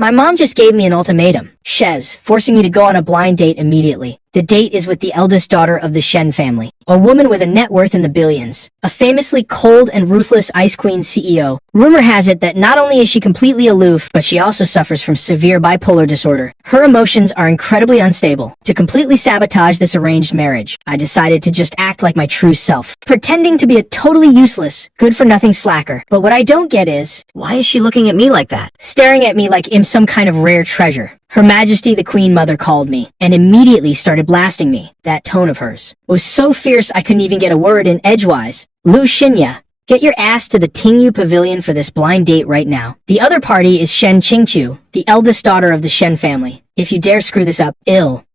My mom just gave me an ultimatum, Shez, forcing me to go on a blind date immediately. The date is with the eldest daughter of the Shen family, a woman with a net worth in the billions, a famously cold and ruthless Ice Queen CEO. Rumor has it that not only is she completely aloof, but she also suffers from severe bipolar disorder. Her emotions are incredibly unstable. To completely sabotage this arranged marriage, I decided to just act like my true self, pretending to be a totally useless, good-for-nothing slacker. But what I don't get is, why is she looking at me like that? Staring at me like I'm some kind of rare treasure. Her Majesty the Queen Mother called me, and immediately started blasting me. That tone of hers was so fierce I couldn't even get a word in edgewise. Lu Xinya, get your ass to the Tingyu Pavilion for this blind date right now. The other party is Shen Qingqiu, the eldest daughter of the Shen family. If you dare screw this up,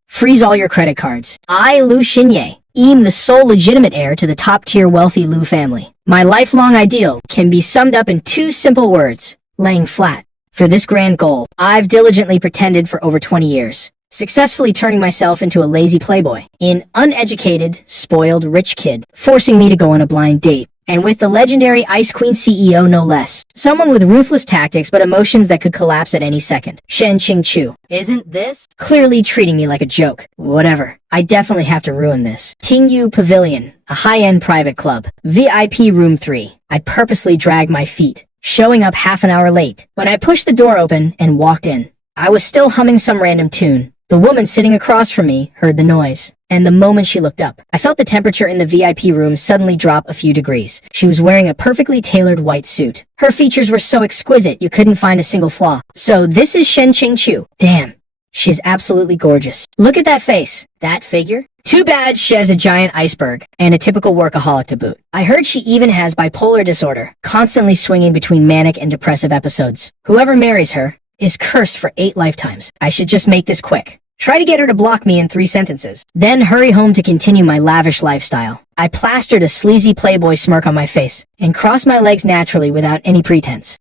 freeze all your credit cards. I, Lu Xinye, am the sole legitimate heir to the top-tier wealthy Lu family. My lifelong ideal can be summed up in two simple words: laying flat. For this grand goal, I've diligently pretended for over 20 years, successfully turning myself into a lazy playboy, an uneducated, spoiled, rich kid, forcing me to go on a blind date. And with the legendary Ice Queen CEO no less, someone with ruthless tactics but emotions that could collapse at any second. Shen Qingqiu. Isn't this clearly treating me like a joke? Whatever. I definitely have to ruin this. Tingyu Pavilion, a high-end private club. VIP room 3. I purposely dragged my feet, showing up half an hour late. When I pushed the door open and walked in, I was still humming some random tune. The woman sitting across from me heard the noise, and the moment she looked up, I felt the temperature in the VIP room suddenly drop a few degrees. She was wearing a perfectly tailored white suit. Her features were so exquisite you couldn't find a single flaw. So this is Shen Qingqiu. Damn, she's absolutely gorgeous. Look at that face, that figure. Too bad she has a giant iceberg, and a typical workaholic to boot. I heard she even has bipolar disorder, constantly swinging between manic and depressive episodes. Whoever marries her is cursed for 8 lifetimes. I should just make this quick. Try to get her to block me in 3 sentences. Then hurry home to continue my lavish lifestyle. I plastered a sleazy playboy smirk on my face, and crossed my legs naturally without any pretense.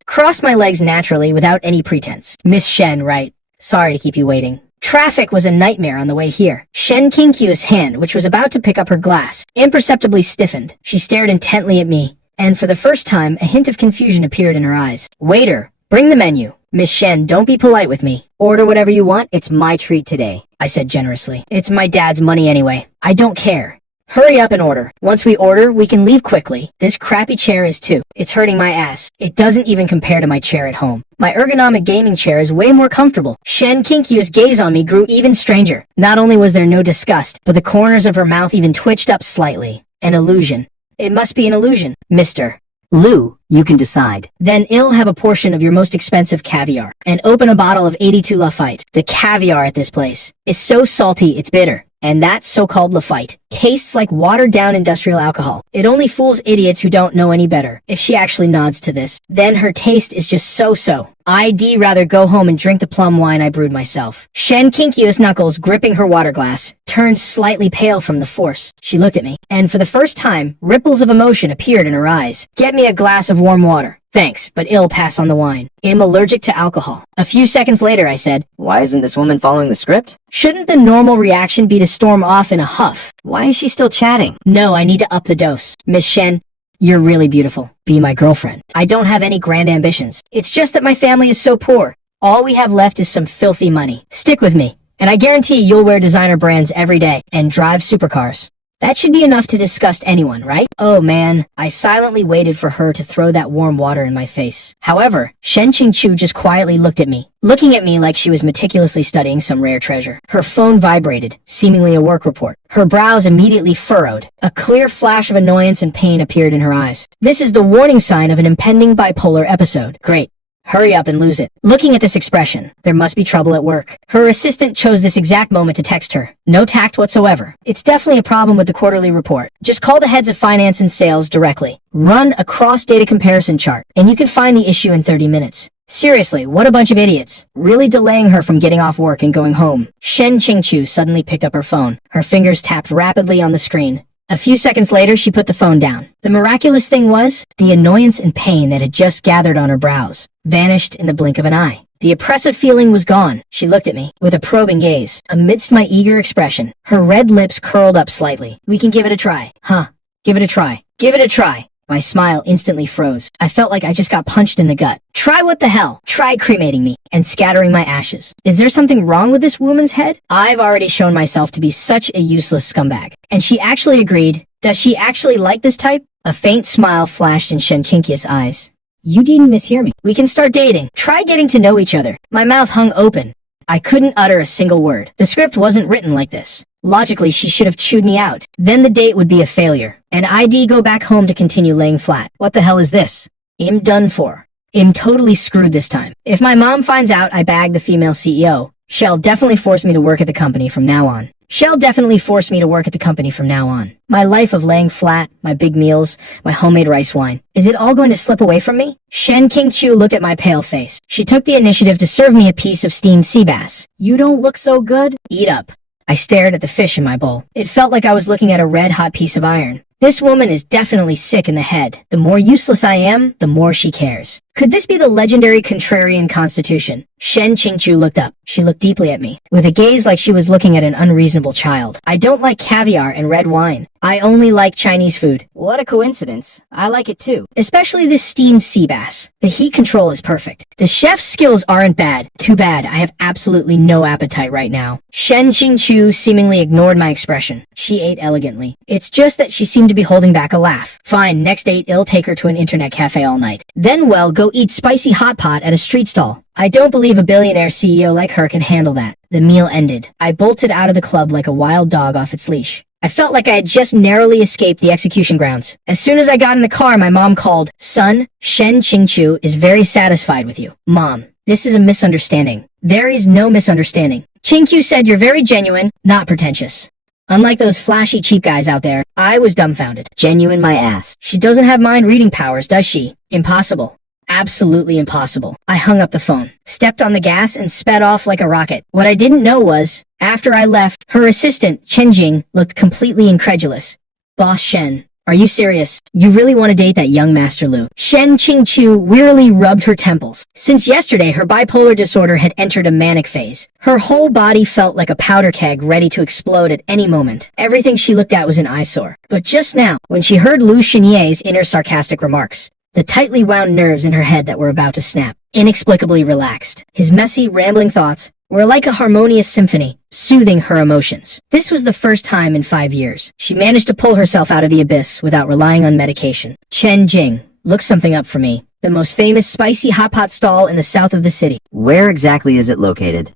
Miss Shen, right? Sorry to keep you waiting. Traffic was a nightmare on the way here. Shen Qingqiu's hand, which was about to pick up her glass, imperceptibly stiffened. She stared intently at me, and for the first time, a hint of confusion appeared in her eyes. Waiter, bring the menu. Miss Shen, don't be polite with me. Order whatever you want. It's my treat today, I said generously. It's my dad's money anyway. I don't care. Hurry up and order. Once we order, we can leave quickly. This crappy chair is too. It's hurting my ass. It doesn't even compare to my chair at home. My ergonomic gaming chair is way more comfortable. Shen Qingqiu's gaze on me grew even stranger. Not only was there no disgust, but the corners of her mouth even twitched up slightly. An illusion. It must be an illusion. Mister Lu, you can decide. Then I'll have a portion of your most expensive caviar, and open a bottle of 82 Lafite. The caviar at this place is so salty it's bitter, and that so-called Lafite tastes like watered-down industrial alcohol. It only fools idiots who don't know any better. If she actually nods to this, then her taste is just so-so. I'd rather go home and drink the plum wine I brewed myself. Shen Qingqiu's knuckles, gripping her water glass, turned slightly pale from the force. She looked at me, and for the first time, ripples of emotion appeared in her eyes. Get me a glass of warm water. Thanks, but I'll pass on the wine. I'm allergic to alcohol. A few seconds later, I said, Why isn't this woman following the script? Shouldn't the normal reaction be to storm off in a huff? Why is she still chatting? No, I need to up the dose. Miss Shen, you're really beautiful. Be my girlfriend. I don't have any grand ambitions. It's just that my family is so poor. All we have left is some filthy money. Stick with me, and I guarantee you'll wear designer brands every day and drive supercars. That should be enough to disgust anyone, right? Oh man, I silently waited for her to throw that warm water in my face. However, Shen Qingqiu just quietly looked at me, looking at me like she was meticulously studying some rare treasure. Her phone vibrated, seemingly a work report. Her brows immediately furrowed. A clear flash of annoyance and pain appeared in her eyes. This is the warning sign of an impending bipolar episode. Great. Hurry up and lose it. Looking at this expression, there must be trouble at work. Her assistant chose this exact moment to text her. No tact whatsoever. It's definitely a problem with the quarterly report. Just call the heads of finance and sales directly. Run a cross-data comparison chart, and you can find the issue in 30 minutes. Seriously, what a bunch of idiots. Really delaying her from getting off work and going home. Shen Qingqiu suddenly picked up her phone. Her fingers tapped rapidly on the screen. A few seconds later, she put the phone down. The miraculous thing was, the annoyance and pain that had just gathered on her brows vanished in the blink of an eye. The oppressive feeling was gone. She looked at me with a probing gaze. Amidst my eager expression, her red lips curled up slightly. We can give it a try. Huh? Give it a try. Give it a try. My smile instantly froze. I felt like I just got punched in the gut. Try what the hell? Try cremating me and scattering my ashes. Is there something wrong with this woman's head? I've already shown myself to be such a useless scumbag. And she actually agreed. Does she actually like this type? A faint smile flashed in Shen Chinkia's eyes. You didn't mishear me. We can start dating. Try getting to know each other. My mouth hung open. I couldn't utter a single word. The script wasn't written like this. Logically, she should have chewed me out. Then the date would be a failure. And I'd go back home to continue laying flat. What the hell is this? I'm done for. I'm totally screwed this time. If my mom finds out I bagged the female CEO, she'll definitely force me to work at the company from now on. My life of laying flat, my big meals, my homemade rice wine. Is it all going to slip away from me? Shen Qingqiu looked at my pale face. She took the initiative to serve me a piece of steamed sea bass. You don't look so good. Eat up. I stared at the fish in my bowl. It felt like I was looking at a red-hot piece of iron. This woman is definitely sick in the head. The more useless I am, the more she cares. Could this be the legendary contrarian constitution? Shen Qingqiu looked up. She looked deeply at me, with a gaze like she was looking at an unreasonable child. I don't like caviar and red wine. I only like Chinese food. What a coincidence. I like it too. Especially this steamed sea bass. The heat control is perfect. The chef's skills aren't bad. Too bad, I have absolutely no appetite right now. Shen Qingqiu seemingly ignored my expression. She ate elegantly. It's just that she seemed to be holding back a laugh. Fine, next date I'll take her to an internet cafe all night. Then go eat spicy hot pot at a street stall. I don't believe a billionaire CEO like her can handle that. The meal ended. I bolted out of the club like a wild dog off its leash. I felt like I had just narrowly escaped the execution grounds. As soon as I got in the car, my mom called. Son, Shen Qingqiu is very satisfied with you. Mom, this is a misunderstanding. There is no misunderstanding. Qingqiu said you're very genuine, not pretentious. Unlike those flashy cheap guys out there, I was dumbfounded. Genuine my ass. She doesn't have mind reading powers, does she? Impossible. Absolutely impossible. I hung up the phone, stepped on the gas, and sped off like a rocket. What I didn't know was, after I left, her assistant, Chen Jing, looked completely incredulous. Boss Shen, are you serious? You really want to date that young Master Lu? Shen Qingqiu wearily rubbed her temples. Since yesterday, her bipolar disorder had entered a manic phase. Her whole body felt like a powder keg ready to explode at any moment. Everything she looked at was an eyesore. But just now, when she heard Lu Xinye's inner sarcastic remarks, the tightly wound nerves in her head that were about to snap inexplicably relaxed. His messy, rambling thoughts were like a harmonious symphony, soothing her emotions. This was the first time in 5 years she managed to pull herself out of the abyss without relying on medication. Chen Jing, look something up for me. The most famous spicy hot pot stall in the south of the city. Where exactly is it located?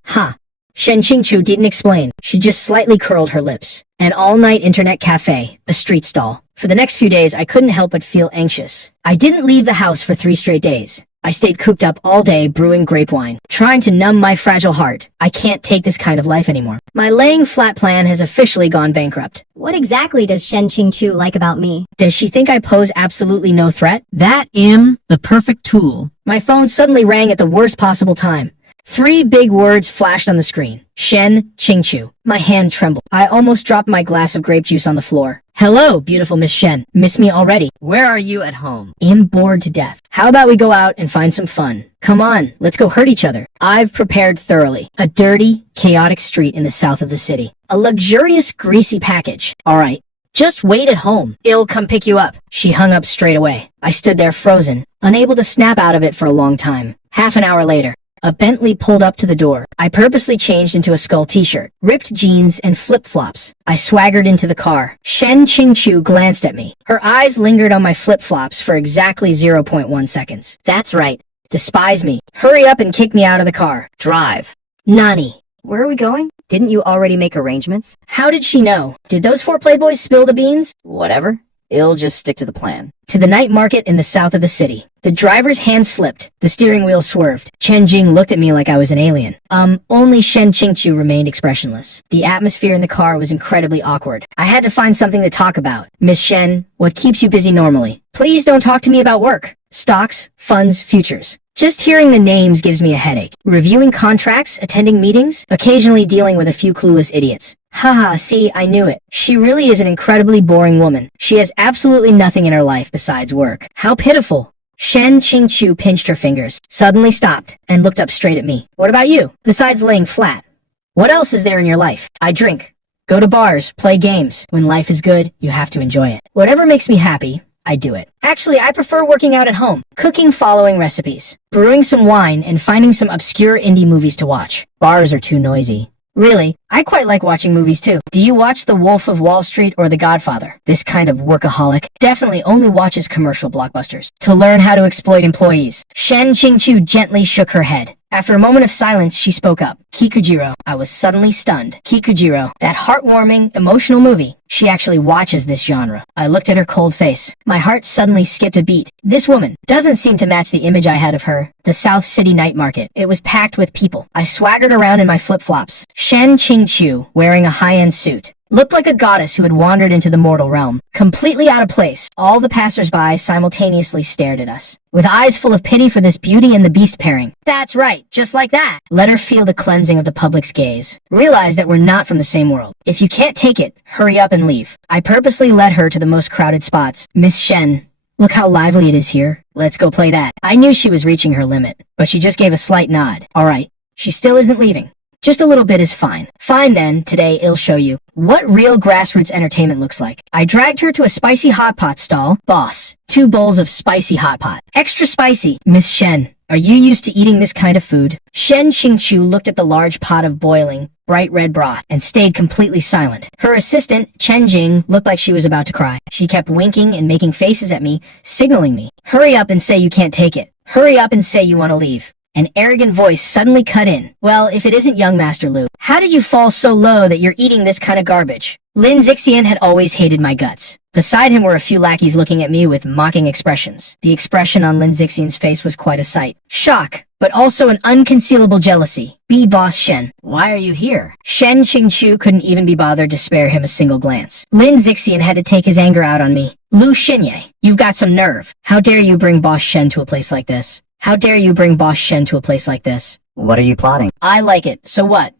Shen Qingqiu didn't explain. She just slightly curled her lips. An all-night internet cafe, a street stall. For the next few days, I couldn't help but feel anxious. I didn't leave the house for 3 straight days. I stayed cooped up all day brewing grape wine, trying to numb my fragile heart. I can't take this kind of life anymore. My laying flat plan has officially gone bankrupt. What exactly does Shen Qingqiu like about me? Does she think I pose absolutely no threat? That am the perfect tool. My phone suddenly rang at the worst possible time. 3 big words flashed on the screen. Shen Qingqiu. My hand trembled. I almost dropped my glass of grape juice on the floor. Hello, beautiful Miss Shen. Miss me already? Where are you at home? I'm bored to death. How about we go out and find some fun? Come on, let's go hurt each other. I've prepared thoroughly. A dirty, chaotic street in the south of the city. A luxurious, greasy package. All right. Just wait at home. I'll come pick you up. She hung up straight away. I stood there frozen, unable to snap out of it for a long time. Half an hour later, a Bentley pulled up to the door. I purposely changed into a skull t-shirt, ripped jeans, and flip-flops. I swaggered into the car. Shen Qingqiu glanced at me. Her eyes lingered on my flip-flops for exactly 0.1 seconds. That's right. Despise me. Hurry up and kick me out of the car. Drive. Nani. Where are we going? Didn't you already make arrangements? How did she know? Did those 4 playboys spill the beans? Whatever. It'll just stick to the plan. To the night market in the south of the city. The driver's hand slipped. The steering wheel swerved. Chen Jing looked at me like I was an alien. Only Shen Qingqiu remained expressionless. The atmosphere in the car was incredibly awkward. I had to find something to talk about. Miss Shen, what keeps you busy normally? Please don't talk to me about work. Stocks, funds, futures. Just hearing the names gives me a headache. Reviewing contracts, attending meetings, occasionally dealing with a few clueless idiots. Haha, see, I knew it. She really is an incredibly boring woman. She has absolutely nothing in her life besides work. How pitiful. Shen Qingqiu pinched her fingers, suddenly stopped, and looked up straight at me. What about you? Besides laying flat, what else is there in your life? I drink, go to bars, play games. When life is good, you have to enjoy it. Whatever makes me happy, I do it. Actually, I prefer working out at home, cooking following recipes, brewing some wine, and finding some obscure indie movies to watch. Bars are too noisy. Really, I quite like watching movies too. Do you watch The Wolf of Wall Street or The Godfather? This kind of workaholic definitely only watches commercial blockbusters to learn how to exploit employees. Shen Qingqiu gently shook her head. After a moment of silence, she spoke up. Kikujiro. I was suddenly stunned. Kikujiro, that heartwarming, emotional movie. She actually watches this genre. I looked at her cold face. My heart suddenly skipped a beat. This woman doesn't seem to match the image I had of her. The South City night market. It was packed with people. I swaggered around in my flip-flops. Shen Qingqiu, wearing a high-end suit, looked like a goddess who had wandered into the mortal realm. Completely out of place, all the passers-by simultaneously stared at us, with eyes full of pity for this Beauty and the Beast pairing. That's right, just like that. Let her feel the cleansing of the public's gaze. Realize that we're not from the same world. If you can't take it, hurry up and leave. I purposely led her to the most crowded spots. Miss Shen, look how lively it is here. Let's go play that. I knew she was reaching her limit, but she just gave a slight nod. All right, she still isn't leaving. Just a little bit is fine. Fine then, today I'll show you what real grassroots entertainment looks like. I dragged her to a spicy hot pot stall. Boss, 2 bowls of spicy hot pot. Extra spicy. Miss Shen, are you used to eating this kind of food? Shen Qingqiu looked at the large pot of boiling, bright red broth and stayed completely silent. Her assistant, Chen Jing, looked like she was about to cry. She kept winking and making faces at me, signaling me. Hurry up and say you can't take it. Hurry up and say you want to leave. An arrogant voice suddenly cut in. Well, if it isn't young Master Lu, how did you fall so low that you're eating this kind of garbage? Lin Zixian had always hated my guts. Beside him were a few lackeys looking at me with mocking expressions. The expression on Lin Zixian's face was quite a sight. Shock, but also an unconcealable jealousy. B. Boss Shen. Why are you here? Shen Qingqiu couldn't even be bothered to spare him a single glance. Lin Zixian had to take his anger out on me. Lu Xinye, you've got some nerve. How dare you bring Boss Shen to a place like this? How dare you bring Boss Shen to a place like this? What are you plotting? I like it, so what?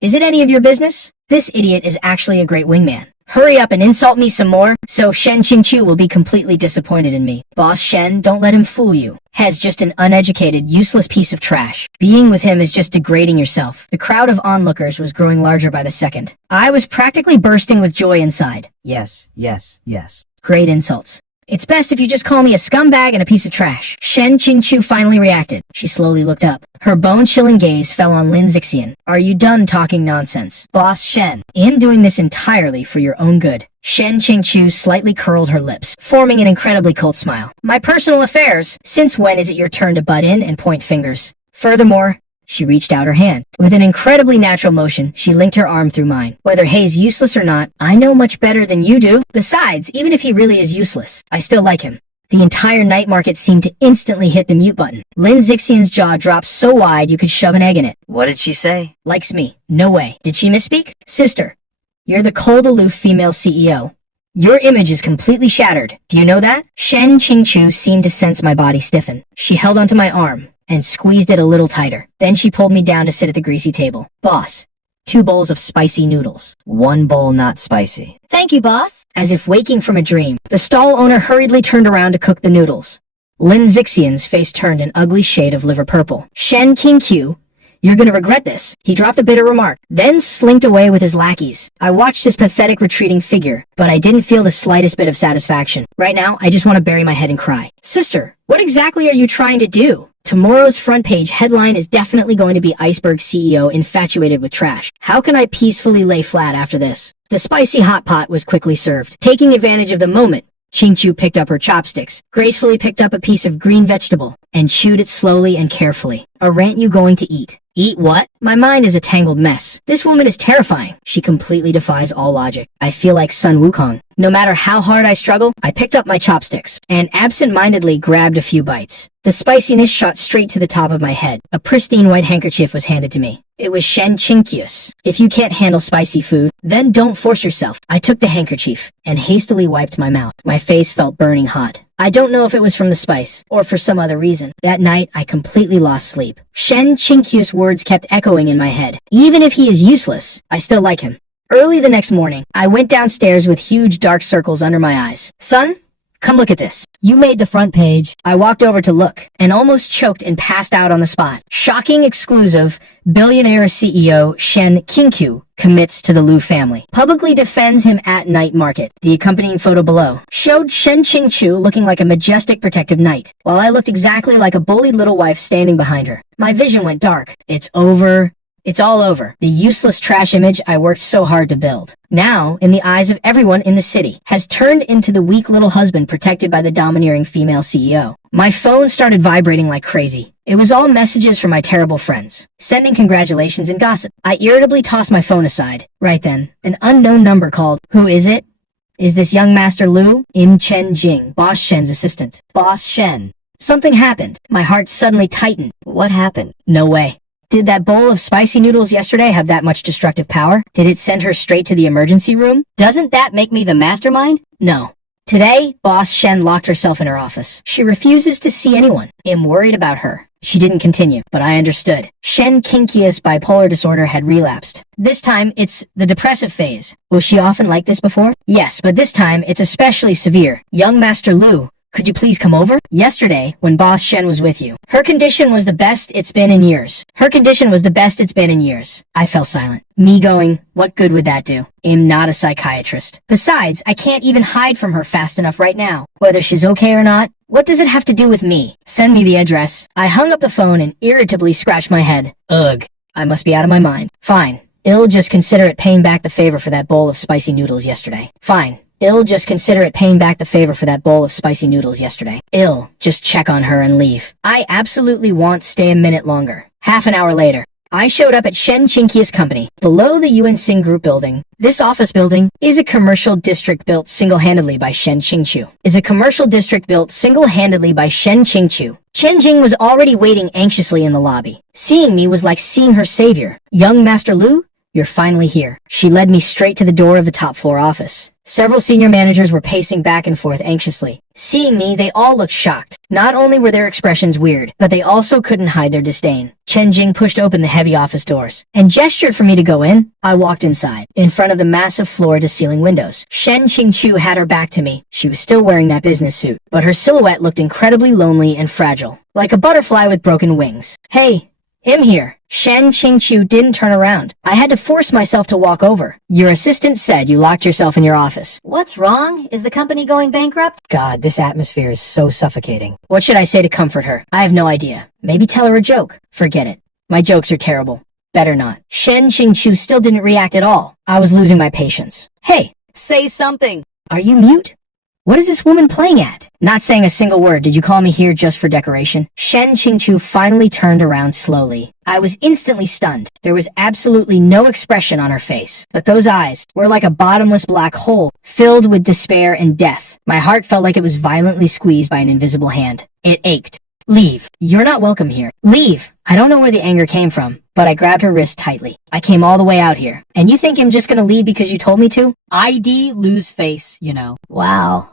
Is it any of your business? This idiot is actually a great wingman. Hurry up and insult me some more, so Shen Qingqiu will be completely disappointed in me. Boss Shen, don't let him fool you. Has just an uneducated, useless piece of trash. Being with him is just degrading yourself. The crowd of onlookers was growing larger by the second. I was practically bursting with joy inside. Yes. Great insults. It's best if you just call me a scumbag and a piece of trash. Shen Qingqiu finally reacted. She slowly looked up. Her bone-chilling gaze fell on Lin Zixian. Are you done talking nonsense? Boss Shen, I'm doing this entirely for your own good. Shen Qingqiu slightly curled her lips, forming an incredibly cold smile. My personal affairs? Since when is it your turn to butt in and point fingers? Furthermore, she reached out her hand. With an incredibly natural motion, she linked her arm through mine. Whether Hei's useless or not, I know much better than you do. Besides, even if he really is useless, I still like him. The entire night market seemed to instantly hit the mute button. Lin Zixian's jaw dropped so wide you could shove an egg in it. What did she say? Likes me. No way. Did she misspeak? Sister, you're the cold, aloof female CEO. Your image is completely shattered. Do you know that? Shen Qingqiu seemed to sense my body stiffen. She held onto my arm and squeezed it a little tighter. Then she pulled me down to sit at the greasy table. Boss, 2 bowls of spicy noodles. 1 bowl not spicy. Thank you, boss. As if waking from a dream, the stall owner hurriedly turned around to cook the noodles. Lin Zixian's face turned an ugly shade of liver purple. Shen Qingqiu, you're gonna regret this. He dropped a bitter remark, then slinked away with his lackeys. I watched his pathetic retreating figure, but I didn't feel the slightest bit of satisfaction. Right now, I just want to bury my head and cry. Sister, what exactly are you trying to do? Tomorrow's front page headline is definitely going to be Iceberg CEO infatuated with trash. How can I peacefully lay flat after this? The spicy hot pot was quickly served. Taking advantage of the moment, Qingqiu picked up her chopsticks, gracefully picked up a piece of green vegetable, and chewed it slowly and carefully. Aren't you going to eat? Eat what? My mind is a tangled mess. This woman is terrifying. She completely defies all logic. I feel like Sun Wukong. No matter how hard I struggle, I picked up my chopsticks and absent-mindedly grabbed a few bites. The spiciness shot straight to the top of my head. A pristine white handkerchief was handed to me. It was Shen Qingqiu's. If you can't handle spicy food, then don't force yourself. I took the handkerchief and hastily wiped my mouth. My face felt burning hot. I don't know if it was from the spice or for some other reason. That night, I completely lost sleep. Shen Qingqiu's words kept echoing in my head. Even if he is useless, I still like him. Early the next morning, I went downstairs with huge dark circles under my eyes. Son, Come look at this. You made the front page. I walked over to look, and almost choked and passed out on the spot. Shocking exclusive, Billionaire CEO Shen Qinkyu commits to the Liu family. Publicly defends him at night market. The accompanying photo below showed Shen Qingqiu looking like a majestic protective knight, while I looked exactly like a bullied little wife standing behind her. My vision went dark. It's over. It's all over. The useless trash image I worked so hard to build, now, in the eyes of everyone in the city, has turned into the weak little husband protected by the domineering female CEO. My phone started vibrating like crazy. It was all messages from my terrible friends, sending congratulations and gossip. I irritably tossed my phone aside. Right then, an unknown number called. Who is it? Is this young Master Liu? In Chen Jing, Boss Shen's assistant. Boss Shen. Something happened. My heart suddenly tightened. What happened? No way. Did that bowl of spicy noodles yesterday have that much destructive power? Did it send her straight to the emergency room? Doesn't that make me the mastermind? No. Today, Boss Shen locked herself in her office. She refuses to see anyone. I'm worried about her. She didn't continue, but I understood. Shen Qingqiu's bipolar disorder had relapsed. This time, it's the depressive phase. Was she often like this before? Yes, but this time, it's especially severe. Young Master Liu, could you please come over? Yesterday, when Boss Shen was with you, her condition was the best it's been in years. Her condition was the best it's been in years. I fell silent. Me going, what good would that do? I'm not a psychiatrist. Besides, I can't even hide from her fast enough right now. Whether she's okay or not, what does it have to do with me? Send me the address. I hung up the phone and irritably scratched my head. Ugh, I must be out of my mind. Fine. I'll just consider it paying back the favor for that bowl of spicy noodles yesterday. Fine. I'll just consider it paying back the favor for that bowl of spicy noodles yesterday. I'll just check on her and leave. I absolutely won't stay a minute longer. Half an hour later, I showed up at Shen Qingqiu's company, below the Yuan Xing Group building. This office building is a commercial district built single-handedly by Shen Qingqiu. Chen Jing was already waiting anxiously in the lobby. Seeing me was like seeing her savior. Young Master Liu, you're finally here. She led me straight to the door of the top floor office. Several senior managers were pacing back and forth anxiously. Seeing me, they all looked shocked. Not only were their expressions weird, but they also couldn't hide their disdain. Chen Jing pushed open the heavy office doors and gestured for me to go in. I walked inside, in front of the massive floor-to-ceiling windows. Shen Qingqiu had her back to me. She was still wearing that business suit, but her silhouette looked incredibly lonely and fragile, like a butterfly with broken wings. Hey, I'm here. Shen Qingqiu didn't turn around. I had to force myself to walk over. Your assistant said you locked yourself in your office. What's wrong? Is the company going bankrupt? God, this atmosphere is so suffocating. What should I say to comfort her? I have no idea. Maybe tell her a joke. Forget it. My jokes are terrible. Better not. Shen Qingqiu still didn't react at all. I was losing my patience. Hey, Say something. are you mute? What is this woman playing at? Not saying a single word. Did you call me here just for decoration? Shen Qingqiu finally turned around slowly. I was instantly stunned. There was absolutely no expression on her face, but those eyes were like a bottomless black hole, filled with despair and death. My heart felt like it was violently squeezed by an invisible hand. It ached. Leave. You're not welcome here. Leave. I don't know where the anger came from, but I grabbed her wrist tightly. I came all the way out here. And you think I'm just gonna leave because you told me to? ID lose face, you know. Wow.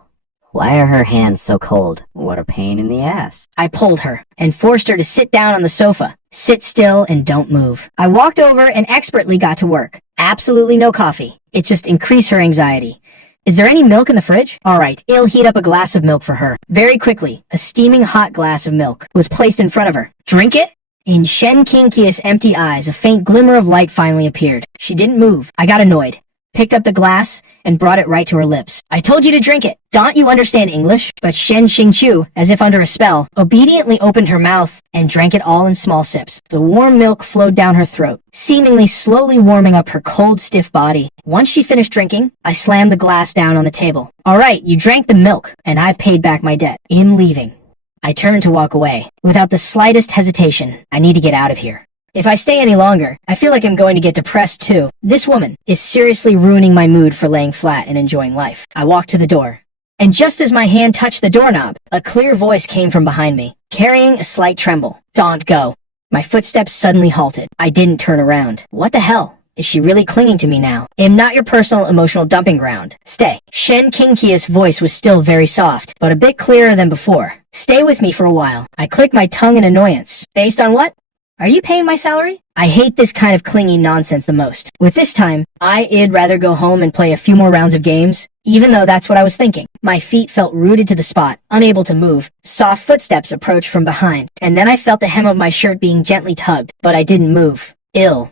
Why are her hands so cold? What a pain in the ass. I pulled her and forced her to sit down on the sofa. Sit still and don't move. I walked over and expertly got to work. Absolutely no coffee. It just increased her anxiety. Is there any milk in the fridge? Alright, I'll heat up a glass of milk for her. Very quickly, a steaming hot glass of milk was placed in front of her. Drink it? In Shen Qingqiu's empty eyes, a faint glimmer of light finally appeared. She didn't move. I got annoyed. Picked up the glass and brought it right to her lips. I told you to drink it. Don't you understand English? But Shen Qingqiu, as if under a spell, obediently opened her mouth and drank it all in small sips. The warm milk flowed down her throat, seemingly slowly warming up her cold, stiff body. Once she finished drinking, I slammed the glass down on the table. Alright, you drank the milk, and I've paid back my debt. In leaving, I turned to walk away. Without the slightest hesitation, I need to get out of here. If I stay any longer, I feel like I'm going to get depressed too. This woman is seriously ruining my mood for laying flat and enjoying life. I walked to the door, and just as my hand touched the doorknob, a clear voice came from behind me, carrying a slight tremble. Don't go. My footsteps suddenly halted. I didn't turn around. What the hell? Is she really clinging to me now? I'm not your personal emotional dumping ground. Stay. Shen Qingqiu's voice was still very soft, but a bit clearer than before. Stay with me for a while. I clicked my tongue in annoyance. Based on what? Are you paying my salary? I hate this kind of clingy nonsense the most. With this time, I'd rather go home and play a few more rounds of games, even though that's what I was thinking. My feet felt rooted to the spot, unable to move. Soft footsteps approached from behind, and then I felt the hem of my shirt being gently tugged, but I didn't move.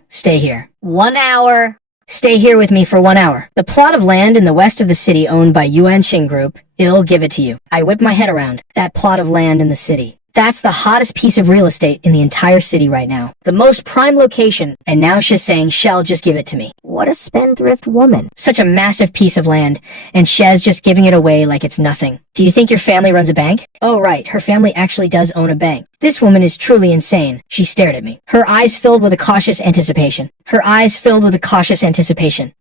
Stay here. 1 hour. Stay here with me for 1 hour. The plot of land in the west of the city owned by Yuan Xing Group. Give it to you. I whipped my head around. That plot of land in the city. That's the hottest piece of real estate in the entire city right now. The most prime location, and now she's saying Shell just give it to me. What a spendthrift woman. Such a massive piece of land, and Shez just giving it away like it's nothing. Do you think your family runs a bank? Oh right, her family actually does own a bank. This woman is truly insane. She stared at me. Her eyes filled with a cautious anticipation.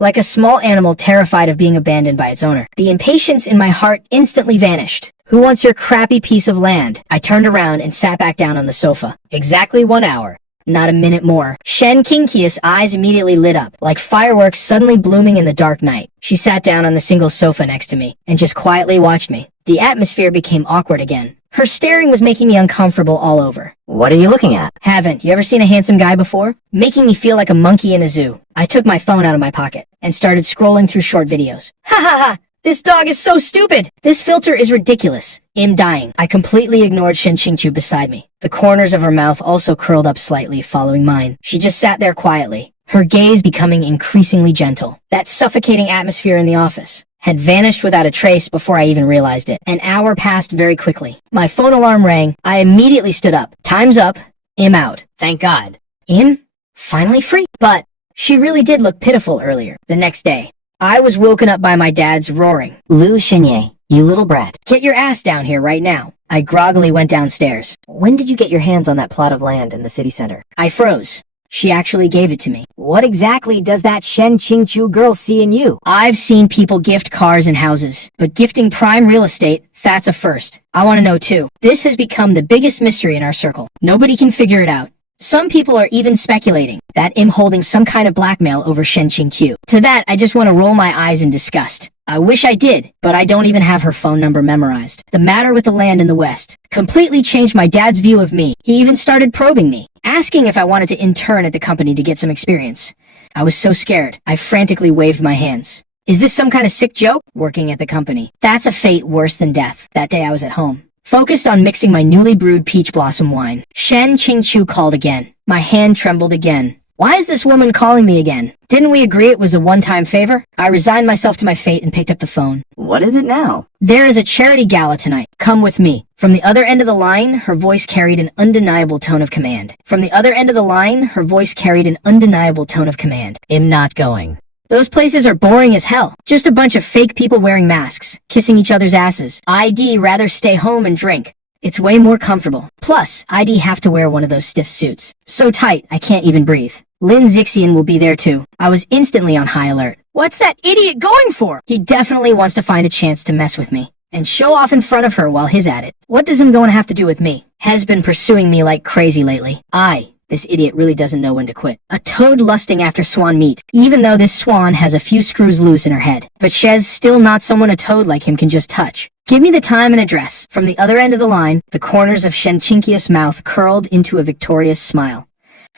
Like a small animal terrified of being abandoned by its owner. The impatience in my heart instantly vanished. Who wants your crappy piece of land? I turned around and sat back down on the sofa. Exactly 1 hour. Not a minute more. Shen Qingqi's eyes immediately lit up, like fireworks suddenly blooming in the dark night. She sat down on the single sofa next to me, and just quietly watched me. The atmosphere became awkward again. Her staring was making me uncomfortable all over. What are you looking at? Haven't you ever seen a handsome guy before? Making me feel like a monkey in a zoo. I took my phone out of my pocket, and started scrolling through short videos. Ha ha ha! This dog is so stupid! This filter is ridiculous. I'm dying. I completely ignored Shen Qingqiu beside me. The corners of her mouth also curled up slightly, following mine. She just sat there quietly, her gaze becoming increasingly gentle. That suffocating atmosphere in the office had vanished without a trace before I even realized it. An hour passed very quickly. My phone alarm rang. I immediately stood up. Time's up. I'm out. Thank God. I'm finally free. But she really did look pitiful earlier. The next day, I was woken up by my dad's roaring. Lu Xinye, you little brat. Get your ass down here right now. I groggily went downstairs. When did you get your hands on that plot of land in the city center? I froze. She actually gave it to me. What exactly does that Shen Qingqiu girl see in you? I've seen people gift cars and houses, but gifting prime real estate, that's a first. I want to know too. This has become the biggest mystery in our circle. Nobody can figure it out. Some people are even speculating that I'm holding some kind of blackmail over Shen Qingqiu. To that, I just want to roll my eyes in disgust. I wish I did, but I don't even have her phone number memorized. The matter with the land in the West completely changed my dad's view of me. He even started probing me, asking if I wanted to intern at the company to get some experience. I was so scared, I frantically waved my hands. Is this some kind of sick joke? Working at the company. That's a fate worse than death. That day I was at home, focused on mixing my newly brewed peach blossom wine. Shen Qingqiu called again. My hand trembled again. Why is this woman calling me again? Didn't we agree it was a one-time favor? I resigned myself to my fate and picked up the phone. What is it now? There is a charity gala tonight. Come with me. From the other end of the line, her voice carried an undeniable tone of command. I'm not going. Those places are boring as hell. Just a bunch of fake people wearing masks, kissing each other's asses. I'd rather stay home and drink. It's way more comfortable. Plus, I'd have to wear one of those stiff suits. So tight, I can't even breathe. Lin Zixian will be there too. I was instantly on high alert. What's that idiot going for? He definitely wants to find a chance to mess with me and show off in front of her while he's at it. What does him going to have to do with me? Has been pursuing me like crazy lately. This idiot really doesn't know when to quit. A toad lusting after swan meat, even though this swan has a few screws loose in her head. But Shez still not someone a toad like him can just touch. Give me the time and address. From the other end of the line, the corners of Shen Qingqi's mouth curled into a victorious smile.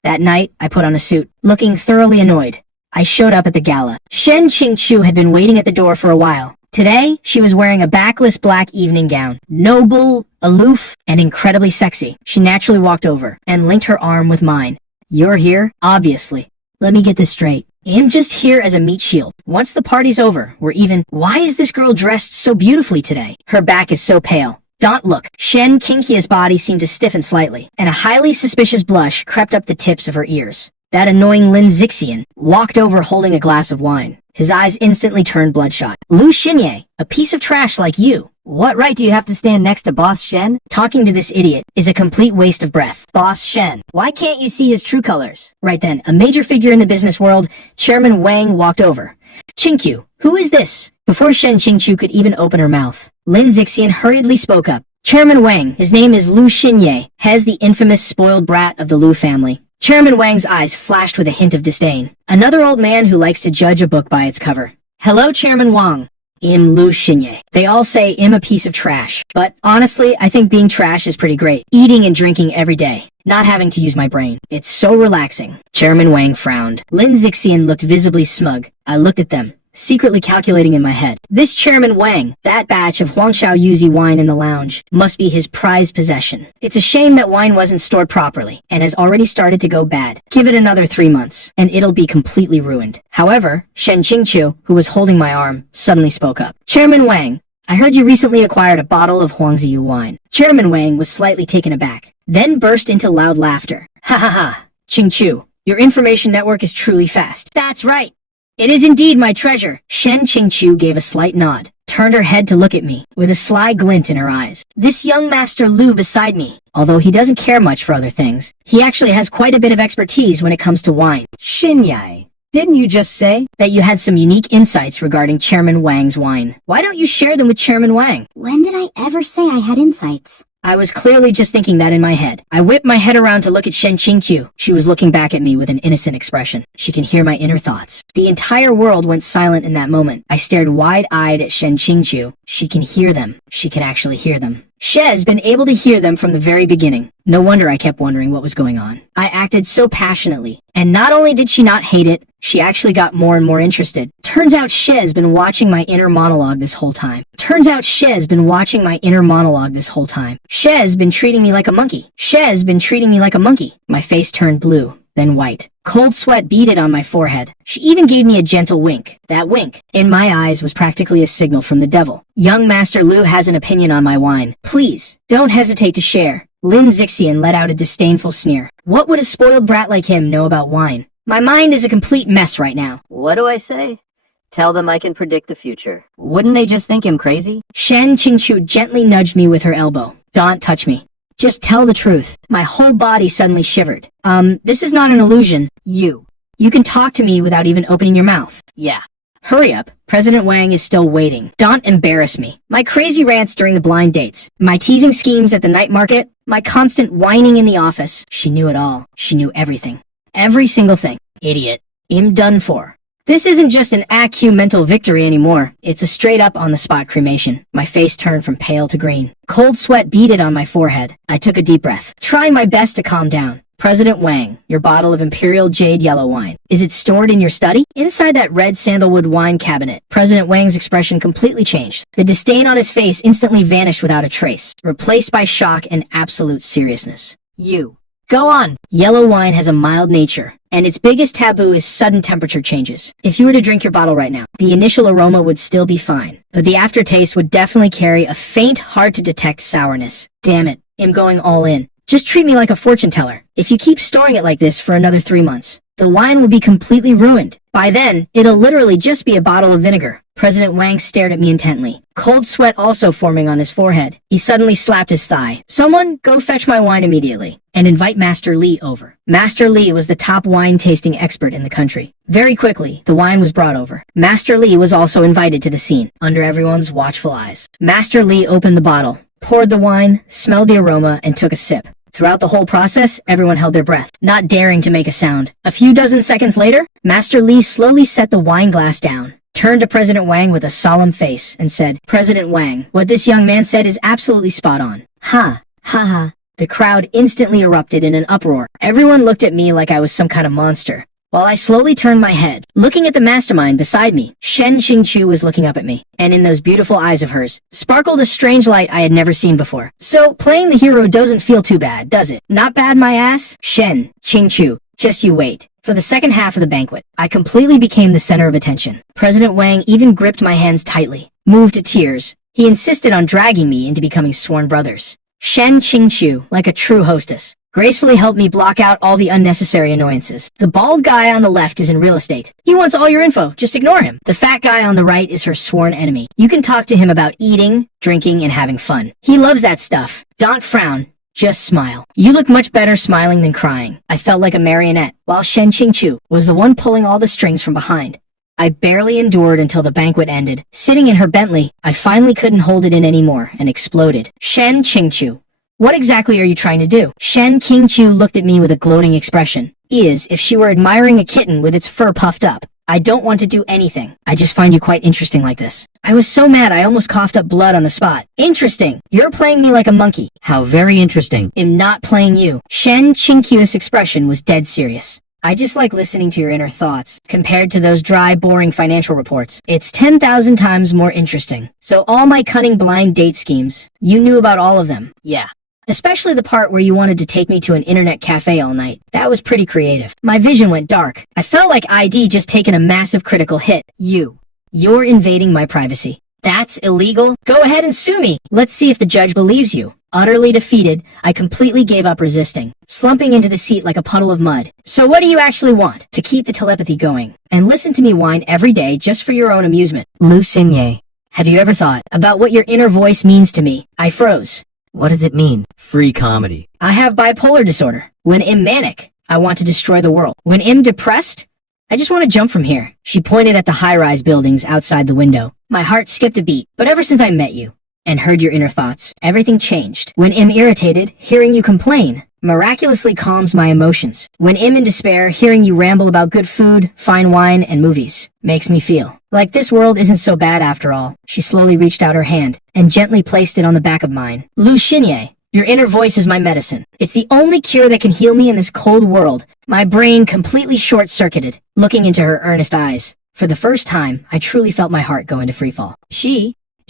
That night, I put on a suit, looking thoroughly annoyed. I showed up at the gala. Shen Qingqiu had been waiting at the door for a while. Today, she was wearing a backless black evening gown. Noble, aloof, and incredibly sexy. She naturally walked over and linked her arm with mine. You're here? Obviously. Let me get this straight. I'm just here as a meat shield. Once the party's over, we're even. Why is this girl dressed so beautifully today? Her back is so pale. Don't look. Shen Qingqi's body seemed to stiffen slightly, and a highly suspicious blush crept up the tips of her ears. That annoying Lin Zixian walked over holding a glass of wine. His eyes instantly turned bloodshot. Lu Xinye, a piece of trash like you. What right do you have to stand next to Boss Shen? Talking to this idiot is a complete waste of breath. Boss Shen, why can't you see his true colors? Right then, a major figure in the business world, Chairman Wang, walked over. Qingqiu, who is this? Before Shen Qingqiu could even open her mouth, Lin Zixian hurriedly spoke up. Chairman Wang, his name is Lu Xinye, has the infamous spoiled brat of the Lu family. Chairman Wang's eyes flashed with a hint of disdain. Another old man who likes to judge a book by its cover. Hello, Chairman Wang. I'm Lu Xinye. They all say I'm a piece of trash, but honestly, I think being trash is pretty great. Eating and drinking every day. not having to use my brain. It's so relaxing. Chairman Wang frowned. Lin Zixian looked visibly smug. I looked at them, secretly calculating in my head. This Chairman Wang, that batch of Huangshao Yuzi wine in the lounge, must be his prized possession. It's a shame that wine wasn't stored properly, and has already started to go bad. Give it another 3 months, and it'll be completely ruined. However, Shen Qingqiu, who was holding my arm, suddenly spoke up. Chairman Wang, I heard you recently acquired a bottle of Huangziyu wine. Chairman Wang was slightly taken aback, then burst into loud laughter. Ha ha ha, Qingqiu, your information network is truly fast. That's right. It is indeed my treasure. Shen Qingqiu gave a slight nod, turned her head to look at me, with a sly glint in her eyes. This young Master Lu beside me, although he doesn't care much for other things, he actually has quite a bit of expertise when it comes to wine. Shinyai, didn't you just say that you had some unique insights regarding Chairman Wang's wine? Why don't you share them with Chairman Wang? When did I ever say I had insights? I was clearly just thinking that in my head. I whipped my head around to look at Shen Qingqiu. She was looking back at me with an innocent expression. She can hear my inner thoughts. The entire world went silent in that moment. I stared wide-eyed at Shen Qingqiu. She can hear them. She can actually hear them. She's been able to hear them from the very beginning. No wonder I kept wondering what was going on. I acted so passionately. And not only did she not hate it, she actually got more and more interested. Turns out She's been watching my inner monologue this whole time. She's been treating me like a monkey. My face turned blue, then white. Cold sweat beaded on my forehead. She even gave me a gentle wink. That wink, in my eyes, was practically a signal from the devil. Young Master Lu has an opinion on my wine. Please, don't hesitate to share. Lin Zixian let out a disdainful sneer. What would a spoiled brat like him know about wine? My mind is a complete mess right now. What do I say? Tell them I can predict the future. Wouldn't they just think him crazy? Shen Qingqiu gently nudged me with her elbow. Don't touch me. Just tell the truth. My whole body suddenly shivered. This is not an illusion. You can talk to me without even opening your mouth. Yeah. Hurry up. President Wang is still waiting. Don't embarrass me. My crazy rants during the blind dates. My teasing schemes at the night market. My constant whining in the office. She knew it all. She knew everything. Every single thing. Idiot. I'm done for. This isn't just an ActionToon mental victory anymore. It's a straight-up on-the-spot cremation. My face turned from pale to green. Cold sweat beaded on my forehead. I took a deep breath, trying my best to calm down. President Wang, your bottle of Imperial Jade Yellow wine. Is it stored in your study? Inside that red sandalwood wine cabinet. President Wang's expression completely changed. The disdain on his face instantly vanished without a trace, replaced by shock and absolute seriousness. Go on. Yellow wine has a mild nature, and its biggest taboo is sudden temperature changes. If you were to drink your bottle right now, the initial aroma would still be fine, but the aftertaste would definitely carry a faint, hard-to-detect sourness. Damn it, I'm going all in. Just treat me like a fortune teller. If you keep storing it like this for another 3 months, the wine will be completely ruined. By then, it'll literally just be a bottle of vinegar. President Wang stared at me intently, cold sweat also forming on his forehead. He suddenly slapped his thigh. Someone go fetch my wine immediately, and invite Master Li over. Master Li was the top wine tasting expert in the country. Very quickly, the wine was brought over. Master Li was also invited to the scene, under everyone's watchful eyes. Master Li opened the bottle, poured the wine, smelled the aroma, and took a sip. Throughout the whole process, everyone held their breath, not daring to make a sound. A few dozen seconds later, Master Li slowly set the wine glass down, turned to President Wang with a solemn face, and said, President Wang, what this young man said is absolutely spot on. Ha ha. The crowd instantly erupted in an uproar. Everyone looked at me like I was some kind of monster. While I slowly turned my head, looking at the mastermind beside me, Shen Qingqiu was looking up at me, and in those beautiful eyes of hers, sparkled a strange light I had never seen before. So, playing the hero doesn't feel too bad, does it? Not bad, my ass? Shen Qingqiu, just you wait. For the second half of the banquet, I completely became the center of attention. President Wang even gripped my hands tightly, moved to tears. He insisted on dragging me into becoming sworn brothers. Shen Qingqiu, like a true hostess, gracefully helped me block out all the unnecessary annoyances. The bald guy on the left is in real estate. He wants all your info, just ignore him. The fat guy on the right is her sworn enemy. You can talk to him about eating, drinking, and having fun. He loves that stuff. Don't frown. Just smile. You look much better smiling than crying. I felt like a marionette, while Shen Qingqiu was the one pulling all the strings from behind. I barely endured until the banquet ended. Sitting in her Bentley, I finally couldn't hold it in anymore and exploded. Shen Qingqiu, what exactly are you trying to do? Shen Qingqiu looked at me with a gloating expression. If she were admiring a kitten with its fur puffed up. I don't want to do anything. I just find you quite interesting like this. I was so mad I almost coughed up blood on the spot. Interesting. You're playing me like a monkey. How very interesting. I'm not playing you. Shen Qingqiu's expression was dead serious. I just like listening to your inner thoughts. Compared to those dry, boring financial reports, it's 10,000 times more interesting. So all my cunning blind date schemes, you knew about all of them. Yeah. Especially the part where you wanted to take me to an internet cafe all night. That was pretty creative. My vision went dark. I felt like ID just taken a massive critical hit. You're invading my privacy. That's illegal? Go ahead and sue me. Let's see if the judge believes you. Utterly defeated, I completely gave up resisting, slumping into the seat like a puddle of mud. So what do you actually want? To keep the telepathy going, and listen to me whine every day just for your own amusement. Lu Xinye. Have you ever thought about what your inner voice means to me? I froze. What does it mean? Free comedy. I have bipolar disorder. When I'm manic, I want to destroy the world. When I'm depressed, I just want to jump from here. She pointed at the high-rise buildings outside the window. My heart skipped a beat, but ever since I met you and heard your inner thoughts, everything changed. When I'm irritated, hearing you complain miraculously calms my emotions. When I'm in despair, hearing you ramble about good food, fine wine, and movies makes me feel like this world isn't so bad after all. She slowly reached out her hand and gently placed it on the back of mine. Lu Xinye, your inner voice is my medicine. It's the only cure that can heal me in this cold world. My brain completely short-circuited, looking into her earnest eyes. For the first time, I truly felt my heart go into freefall.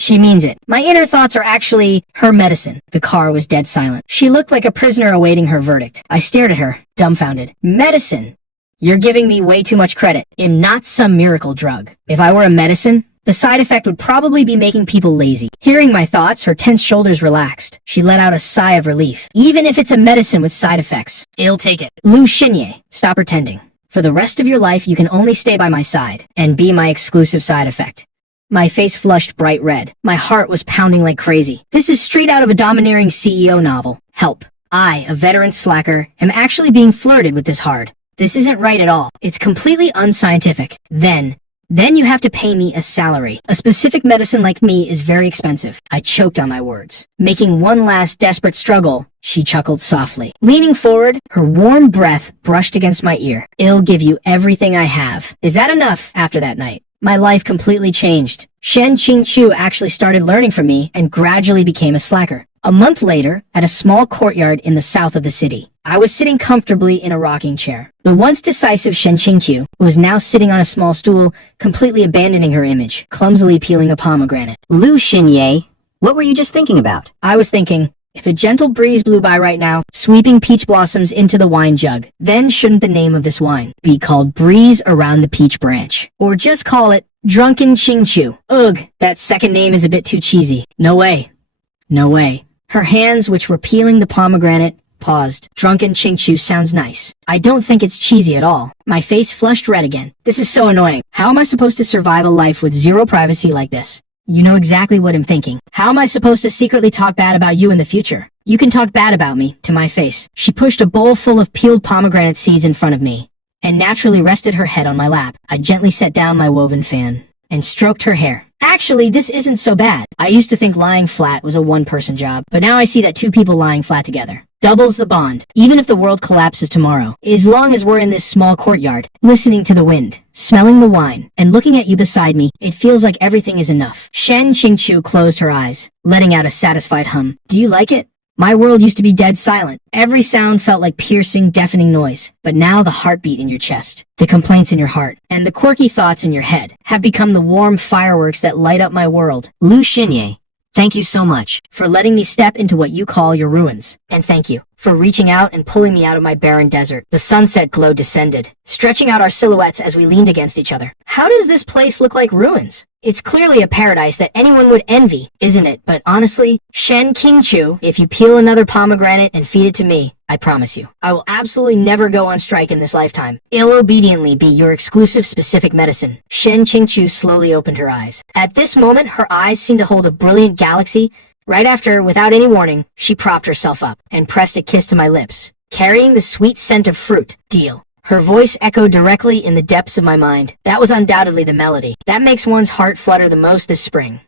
She means it. My inner thoughts are actually her medicine. The car was dead silent. She looked like a prisoner awaiting her verdict. I stared at her, dumbfounded. Medicine? You're giving me way too much credit. I'm not some miracle drug. If I were a medicine, the side effect would probably be making people lazy. Hearing my thoughts, her tense shoulders relaxed. She let out a sigh of relief. Even if it's a medicine with side effects, I'll take it. Lu Xinye, stop pretending. For the rest of your life, you can only stay by my side and be my exclusive side effect. My face flushed bright red. My heart was pounding like crazy. This is straight out of a domineering CEO novel. Help. I, a veteran slacker, am actually being flirted with this hard. This isn't right at all. It's completely unscientific. Then you have to pay me a salary. A specific medicine like me is very expensive. I choked on my words. Making one last desperate struggle, she chuckled softly. Leaning forward, her warm breath brushed against my ear. I'll give you everything I have. Is that enough? After that night, my life completely changed. Shen Qingqiu actually started learning from me and gradually became a slacker. A month later, at a small courtyard in the south of the city, I was sitting comfortably in a rocking chair. The once decisive Shen Qingqiu was now sitting on a small stool, completely abandoning her image, clumsily peeling a pomegranate. Lu Xinye, what were you just thinking about? I was thinking, if a gentle breeze blew by right now, sweeping peach blossoms into the wine jug, then shouldn't the name of this wine be called Breeze Around the Peach Branch? Or just call it Drunken Qingqiu. Ugh, that second name is a bit too cheesy. No way. No way. Her hands, which were peeling the pomegranate, paused. Drunken Qingqiu sounds nice. I don't think it's cheesy at all. My face flushed red again. This is so annoying. How am I supposed to survive a life with zero privacy like this? You know exactly what I'm thinking. How am I supposed to secretly talk bad about you in the future? You can talk bad about me, to my face. She pushed a bowl full of peeled pomegranate seeds in front of me, and naturally rested her head on my lap. I gently set down my woven fan, and stroked her hair. Actually, this isn't so bad. I used to think lying flat was a one-person job, but now I see that two people lying flat together doubles the bond, even if the world collapses tomorrow. As long as we're in this small courtyard, listening to the wind, smelling the wine, and looking at you beside me, it feels like everything is enough. Shen Qingqiu closed her eyes, letting out a satisfied hum. Do you like it? My world used to be dead silent. Every sound felt like piercing, deafening noise. But now the heartbeat in your chest, the complaints in your heart, and the quirky thoughts in your head have become the warm fireworks that light up my world. Lu Xinye, thank you so much for letting me step into what you call your ruins. And thank you for reaching out and pulling me out of my barren desert. The sunset glow descended, stretching out our silhouettes as we leaned against each other. How does this place look like ruins? It's clearly a paradise that anyone would envy, isn't it? But honestly, Shen Qingqiu, if you peel another pomegranate and feed it to me, I promise you, I will absolutely never go on strike in this lifetime. I'll obediently be your exclusive specific medicine. Shen Qingqiu slowly opened her eyes. At this moment, her eyes seemed to hold a brilliant galaxy. Right after, without any warning, she propped herself up and pressed a kiss to my lips, carrying the sweet scent of fruit. Deal. Her voice echoed directly in the depths of my mind. That was undoubtedly the melody that makes one's heart flutter the most this spring.